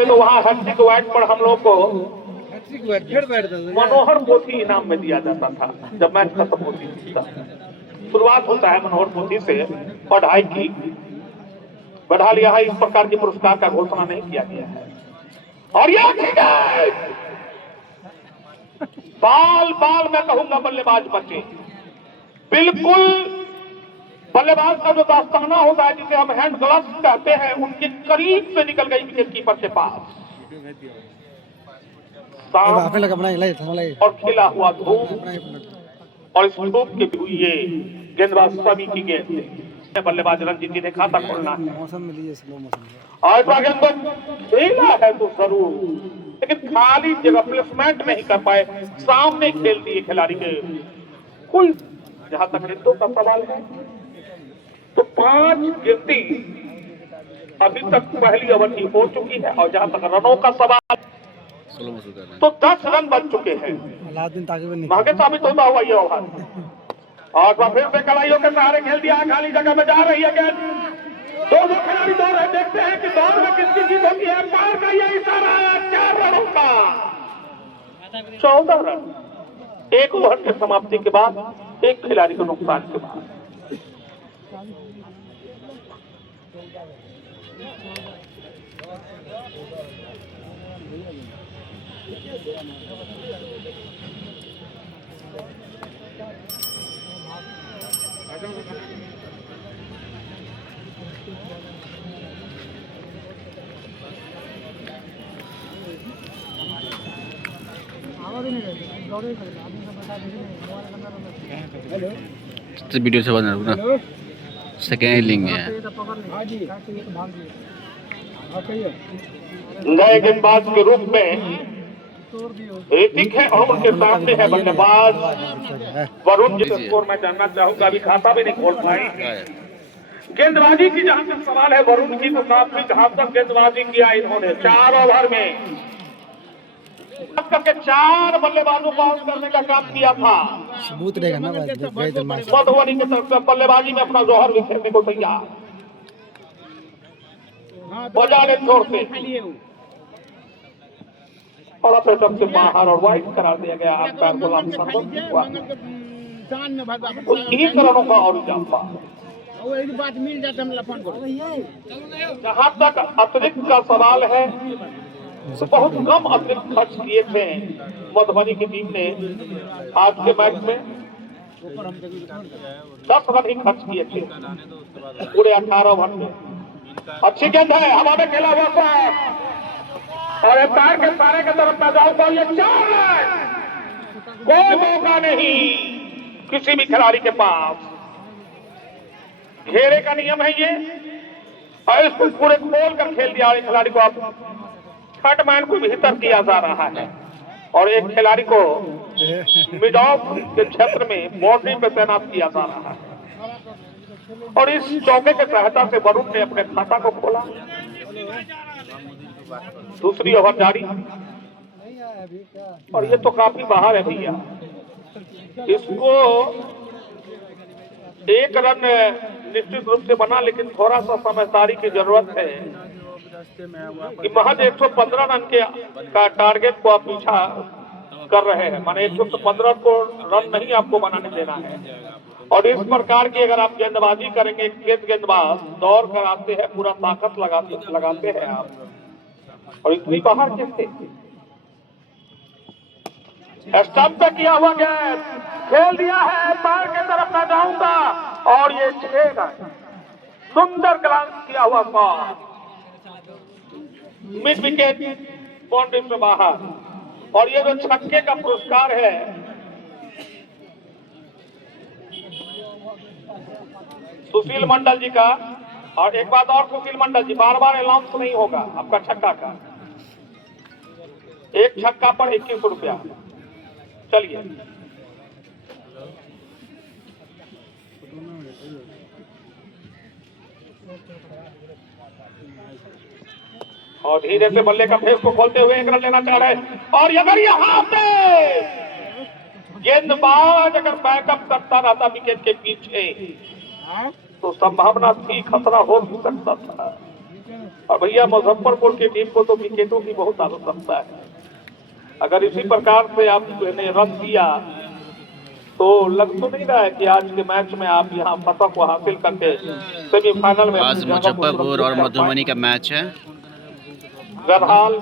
थे तो वहाँ हैट्रिक वाइट पर हम लोग को मनोहर पोथी इनाम में दिया जाता था जब मैच खत्म होती थी। शुरुआत होता है मनोहर पोथी से पढ़ाई की, बढ़ा लिया है। इस प्रकार के पुरस्कार का घोषणा नहीं किया गया है। और यह बाल बाल मैं कहूंगा बल्लेबाज बचे, बिल्कुल बल्लेबाज का जो दास्ताना होता है जिसे हम हैंड ग्लव्स कहते हैं, उनके करीब से निकल गई विकेट कीपर के पास। और खिला हुआ धूप और इस धूप के भी ये गेंदबाज सभी की गेंद बल्लेबाज रंजीत जी ने खाता खोलना है। और गेंद खेला है तो जरूर, लेकिन खाली जगह प्लेसमेंट नहीं कर पाए, सामने खेल दिए खिलाड़ी के। कुल जहां तक हिंदू का सवाल है तो 5 गिनती अभी तक पहली ओवर की हो चुकी है। और जहां तक रनों का सवाल तो 10 रन बन चुके हैं। भाग्य साबित होता हुआ ये ओवर। और फिर से कलाइयों के सहारे खेल दिया, खाली जगह में जा रही है गेंद। दो खिलाड़ी दौड़ रहे, देखते हैं कि दौड़ में किसकी जीत होती है। पार का यह इशारा है 4 रनों का, 14 रन एक ओवर की समाप्ति के बाद, एक खिलाड़ी को नुकसान के बाद। वीडियो से बना ना सेकेंड लेंगे। नए गेंदबाज के रूप में ऋतिक है और उनके सामने है बल्लेबाज वरुण। जिस स्कोर मैं जानना चाहूंगा, अभी खाता भी नहीं खोल पाई। गेंदबाजी की जहां तक सवाल है वरुण की, तो काफी जहां तक गेंदबाजी किया इन्होंने 4 ओवर में करके 4 बल्लेबाजों को आउट करने का काम किया था। सबूत रहेगा ना मधुबनी की तरफ से बल्लेबाजी में अपना जौहर बिखेरने को तैयार। बजा ले जोर से और अपने तरफ से बाहर और वाइड करार दिया गया। अंपायर गुलाम हुआ 3 रनों का और इजाफा। जहां तक अतिरिक्त का सवाल है तो बहुत कम अतिरिक्त खर्च किए थे मधुबनी की टीम ने आज के मैच में। 10 रन ही खर्च किए थे पूरे 18 ओवर में। अच्छी गेंद है, हवा में खेला हुआ था और एम्पायर के सारे के तरफ मैं जाऊंगा। ये 4 रन, कोई मौका नहीं किसी भी खिलाड़ी के पास। घेरे का नियम है ये, और इसको पूरे खोल कर खेल दिया। एक खिलाड़ी को आप थर्ड मैन को बेहतर किया जा रहा है और एक खिलाड़ी को मिड ऑफ के क्षेत्र में बाउंड्री पे तैनात किया जा रहा है। और इस चौके के सहायता से वरुण ने अपने खाता को खोला। दूसरी ओवर जारी और ये तो काफी बाहर है भैया। इसको 1 रन निश्चित रूप से बना, लेकिन थोड़ा सा समझदारी की जरूरत है कि महज 115 रन के का टारगेट को आप पीछा कर रहे हैं। माने 115 को रन नहीं आपको बनाने देना है। और इस प्रकार की अगर आप गेंदबाजी करेंगे, गेंदबाज दौड़ कर आते हैं, पूरा ताकत लगाते हैं आप, और इतनी बाहर कैसे स्टंप पे किया हुआ गेंद खेल दिया है। पैर की तरफ मैं जाऊंगा और ये 6 रन, सुंदर ग्लांस किया हुआ शॉट, मिड विकेट बाउंड्री से बाहर। और ये जो छक्के का पुरस्कार है सुशील मंडल जी का। और एक बात और सुशील मंडल जी, बार बार अनाउंस नहीं होगा आपका छक्का का। एक छक्का पर 21 रुपया। चलिए और धीरे से बल्ले का फेस को खोलते हुए 1 रन लेना चाह रहे हैं। और अगर यहाँ पे गेंदबाज अगर बैकअप करता रहता विकेट के पीछे तो संभावना थी, खतरा हो भी सकता था। और भैया मुजफ्फरपुर की टीम को तो विकेटों की बहुत आवश्यकता है। अगर इसी प्रकार से आपने रन किया तो लग तो नहीं रहा है कि आज के मैच में आप यहाँ फतह को हासिल करके सेमीफाइनल में आज मुजफ्फरपुर और मधुबनी का मैच है। बहरहाल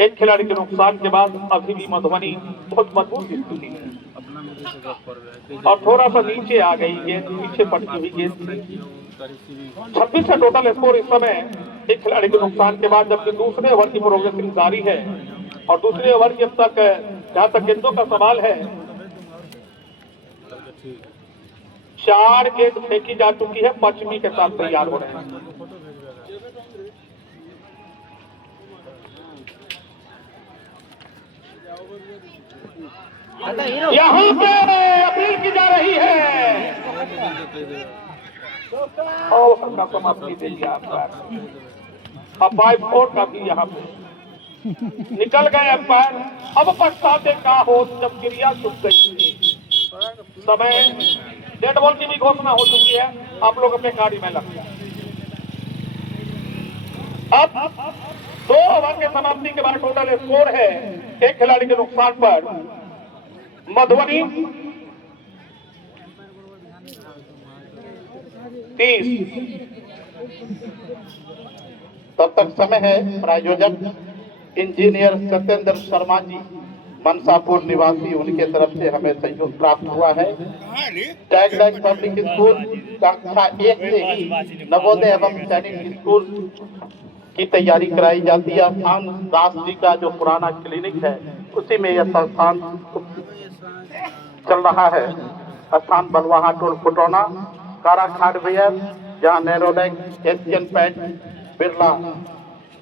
एक खिलाड़ी के नुकसान के बाद अभी भी मधुबनी बहुत मजबूत स्थिति है और थोड़ा सा नीचे आ गई गेंद, पीछे पटकी हुई गेंद। 26 है टोटल स्कोर इस समय एक खिलाड़ी के नुकसान के बाद, जबकि दूसरे ओवर की प्रोग्रेसिंग जारी है और दूसरे ओवर की अब तक जहां तक गेंदों का सवाल है 4 गेंद फेंकी जा चुकी है, पश्चिमी के साथ तैयार हो रहे हैं। यहाँ पे अपील की जा रही है और का समाप्ति दे दिया आपका। अब 5-4 का भी यहाँ पे निकल गए अंपायर। अब पछताते का हो जब क्रिया छूट गई। समय डेड बॉल की भी घोषणा हो चुकी है, आप लोग अपने गाड़ी में लग जाए। अब 2 ओवर के समाप्ति के बाद टोटल स्कोर है एक खिलाड़ी के नुकसान पर मधुबनी 30। तब तक समय है प्रायोजक इंजीनियर सत्येंद्र शर्मा जी मनसापुर निवासी, उनके तरफ से हमें सहयोग प्राप्त हुआ है। टैगलाइन पब्लिक स्कूल कक्षा 1 से ही नवोदय एवं सैनिक स्कूल की तैयारी कराई जाती है। स्थान दास जी का जो पुराना क्लिनिक है उसी में यह संस्थान चल रहा है। स्थान बनवाहा टोल फुटौना कारा हार्डवेयर, जहाँ नेरोलैक एशियन पेंट बिरला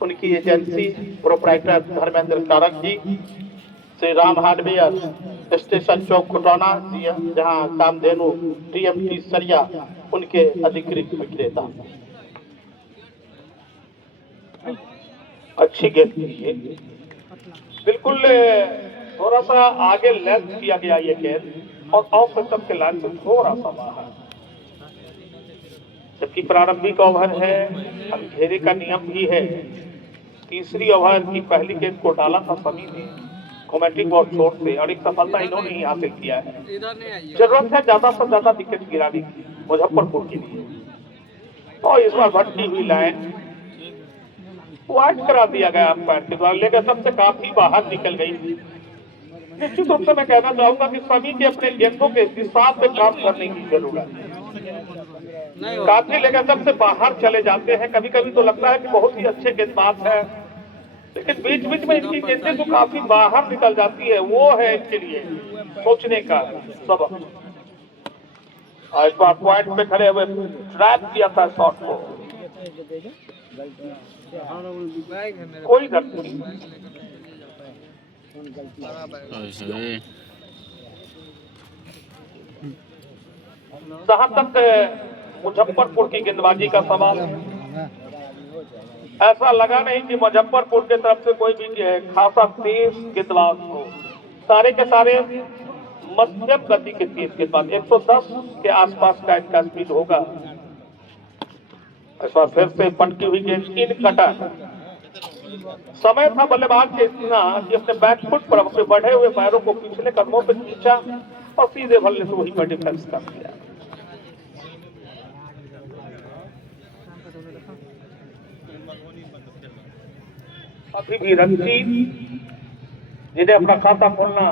उनकी एजेंसी, प्रोप्राइटर धर्मेंद्र कारक जी, श्री राम हार्डवेयर स्टेशन चौक खुटौना, जहाँ कामधेनु टीएमटी सरिया उनके अधिकृत विक्रेता। अच्छी गेंद की बिल्कुल थोड़ा सा आगे लेंथ किया गया ये गेंद और ऑफ स्टंप के लाइन से थोड़ा सा बाहर, जबकि प्रारंभिक ओवर है, घेरे का नियम भी है। तीसरी ओवर की पहली गेंद को डाला था सभी ने कॉमेंट्री बॉक्स छोड़ से और एक सफलता इन्होंने ही हासिल किया है। जरूरत है ज्यादा से ज्यादा विकेट गिराने की मुजफ्फरपुर के लिए और इस बार भटकी हुई लाइन वाइड करा दिया गया अंपायर के द्वारा, लेकर सबसे काफी बाहर निकल गई। निश्चित रूप से मैं कहना चाहूंगा कि सभी के अपने गेंदों के दिशा पे काम करने की जरूरत है। काफी लेकर सबसे बाहर चले जाते हैं, कभी कभी तो लगता है कि बहुत ही अच्छे गेंदबाज है, लेकिन बीच बीच में इनकी गेंदें जो काफी बाहर निकल जाती है, वो है इनके लिए सोचने का सबक। इस बार पॉइंट पे खड़े हुए ट्रैप किया था शॉट को, कोई गलती नहीं। जहां तक मुजफ्फरपुर की गेंदबाजी का सवाल है, ऐसा लगा नहीं कि मुजफ्फरपुर की तरफ से कोई भी खासा तेज गेंदबाज हो। सारे के सारे मध्यम गति के तेज गेंदबाज, 110 के आसपास का इनका स्पीड होगा। इस बार फिर से पटकी हुई गेंद इन कटर। समय था बल्लेबाज के इतना कि अपने बैकफुट पर अपने बढ़े हुए पैरों को पिछले कदमों पर खींचा और सीधे बल्ले से वही पर डिफेंस कर दिया। अभी भी रणजीत जिन्हें अपना खाता खोलना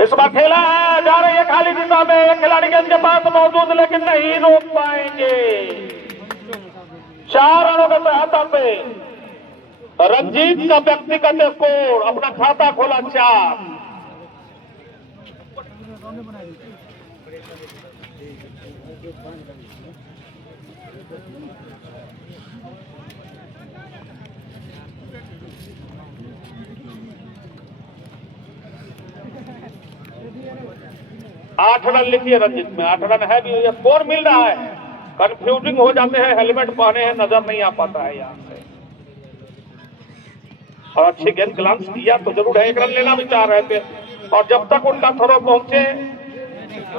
इस बार खेला है, जा रही है खाली दिशा में, एक खिलाड़ी के पास मौजूद लेकिन नहीं रोक पाएंगे। 4 रनों के सहायता पे रंजीत का व्यक्तिगत स्कोर, अपना खाता खोला 4। आठ रन लिखिए रंजीत में, 8 रन है भी, ये स्कोर मिल रहा है। कंफ्यूजिंग हो जाते हैं, हेलमेट पहने हैं, नजर नहीं आ पाता है यहाँ से। और अच्छी गेंद ग्लांस किया तो जरूर है, 1 रन लेना भी चाह रहे थे, और जब तक उनका थ्रो पहुंचे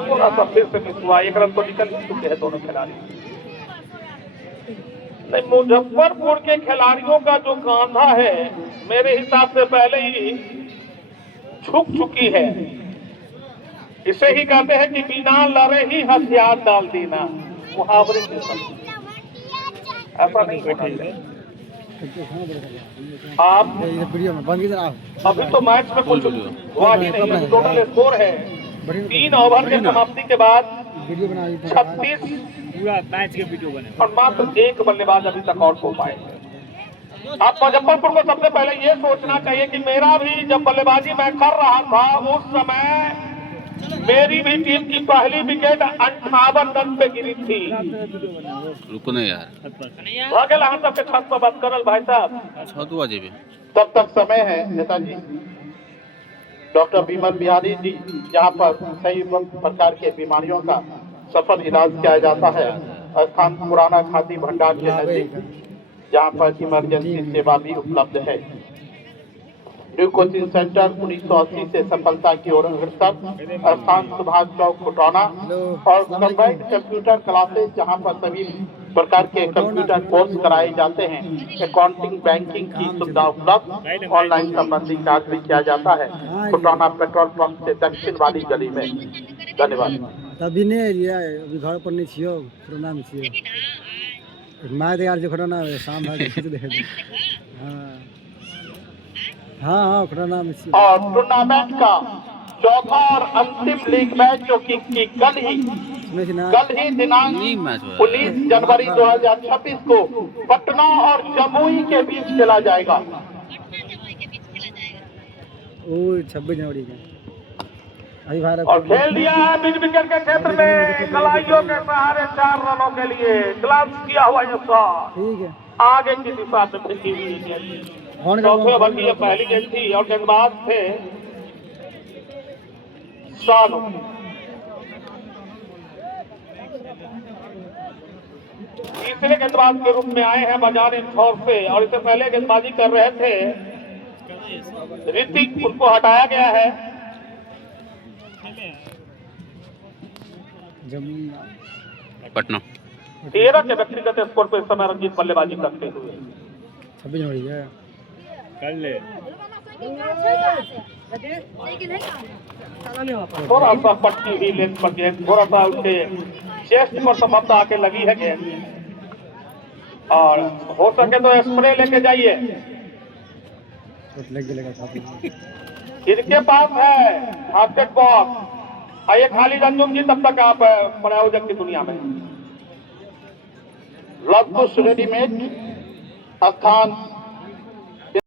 थोड़ा सा फिर से मिस हुआ। 1 रन तो निकल चुके हैं दोनों खिलाड़ी। नहीं, मुजफ्फरपुर के खिलाड़ियों का जो कांधा है मेरे हिसाब से पहले ही झुक चुकी है। इसे ही कहते हैं कि बिना लड़े ही हथियार डाल देना, मुहावरे के साथ। ऐसा नहीं होना चाहिए। आप अभी तो मैच में कुछ हुआ ही नहीं, टोटल स्कोर है 3 ओवर के समाप्ति के बाद 36 पूरा मैच के वीडियो बने और मात्र 1 बल्लेबाज अभी तक आउट हो पाए। आप मुजफ्फरपुर को सबसे पहले ये सोचना चाहिए कि मेरा भी जब बल्लेबाजी मैं कर रहा था उस समय मेरी भी टीम की पहली विकेट 58 रन पे गिरी थी। रुको ना यार, सबके छत पर बात करल भाई साहब। छत बजे भी तब तक समय है नेताजी। डॉक्टर विमल बिहारी जी जहाँ पर कई प्रकार के बीमारियों का सफल इलाज किया जाता है, स्थान पुराना खादी भंडार के नजदीक, जहाँ पर इमरजेंसी सेवा भी उपलब्ध है। न्यू कोचिंग सेंटर 1980 से सफलता की ओर अग्रसर, स्थान सुभाष चौक खुटौना, और कंबाइंड कंप्यूटर क्लासेस जहाँ पर सभी प्रकार के कंप्यूटर कोर्स कराए जाते हैं। अकाउंटिंग, बैंकिंग की सुविधा उपलब्ध, ऑनलाइन संबंधी कार्य भी किया जाता है। खुटौना पेट्रोल पंप से दक्षिण वाली गली में। धन्यवाद। तभी नहीं लिया अभी घर पर नहीं छियो, कोरोना में छियो। मैं यार जो कोरोना शाम है तो देख। हाँ कोरोना में छियो। और टूर्नामेंट का चौथा और अंतिम लीग मैच जो कि कल ही दिनांक 19 जनवरी 2026 को पटना और जमुई के बीच खेला जाएगा। वो 26 जनवरी का अभी भारत और खेल दिया है मिड विकेट के क्षेत्र में, कलाइयों के सहारे 4 रनों के लिए ग्लांस किया हुआ ये शॉट ठीक है आगे की दिशा में फेंकी हुई गेंद। चौथे ओवर की यह पहली गेंद थी और गेंदबाज थे शानू। तीसरे गेंदबाज के रूप में आए हैं बजाने इंदौर से, और इससे पहले गेंदबाजी कर रहे थे ऋतिक, उनको हटाया गया है। पटना 13 के व्यक्तिगत स्कोर पर इस समय रंजीत बल्लेबाजी करते हुए। 26 जनवरी है कर ले। थोड़ा सा पट्टी ही लेंथ पर गेंद, थोड़ा सा उसके चेस्ट पर संभवतः आके लगी है गेंद, और हो सके तो स्प्रे लेके जाइए। इनके पास है बास्केट बॉक्स। आइए खालिद अंजुम जी, तब तक आप प्रायोजक की दुनिया में। लवकुश रेडीमेड, स्थान